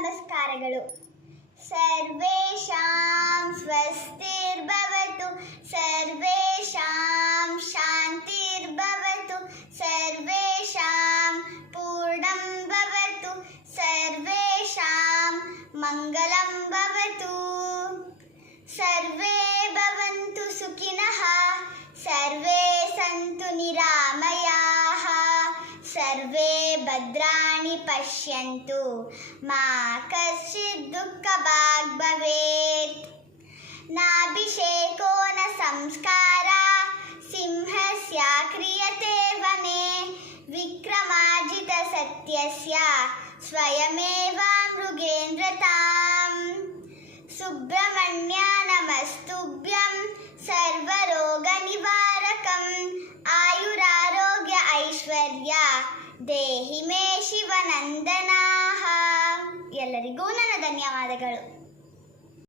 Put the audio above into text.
ನಮಸ್ಕಾರಗಳು. ಸರ್ವೇಷಾಂ ಸ್ವಸ್ತಿರ್ಭವತು, ಸರ್ವೇಷಾಂ ಶಾಂತಿರ್ಭವತು, ಸರ್ವೇಷಾಂ ಪೂರ್ಣಂ ಭವತು, ಸರ್ವೇಷಾಂ ಮಂಗಲಂ ಭವತು. ಸರ್ವೇ ಭವಂತು ಸುಖಿನಃ, ಸರ್ವೇ ಸಂತು ನಿರಾಮಯಾಃ, ಸರ್ವೇ ಭದ್ರಾಣಿ ಪಶ್ಯಂತು ಮಾ ಕಶ್ಚಿತ್ ದುಃಖಭಾಗ್ ಭವೇತ್. ನಾಭಿಷೇಕೋ ನ ಸಂಸ್ಕಾರ ಸಿಂಹಸ್ಯ ಕ್ರಿಯತೆ ವನೆ, ವಿಕ್ರಮಾರ್ಜಿತ ಸತ್ಯಸ್ಯ ಸ್ವಯಮೇವ ಮೃಗೇಂದ್ರತಾಂ. ಸುಬ್ರಹ್ಮಣ್ಯ ನಮಸ್ತುಭ್ಯಂ ಸರ್ವರೋಗ ನಿವಾರಕಂ, ಆಯುರಾರೋಗ್ಯ ಐಶ್ವರ್ಯ ದೇಹಿ ಮೇ ಶಿವನಂದನಾಃ. ಎಲ್ಲರಿಗೂ ನನ್ನ ಧನ್ಯವಾದಗಳು.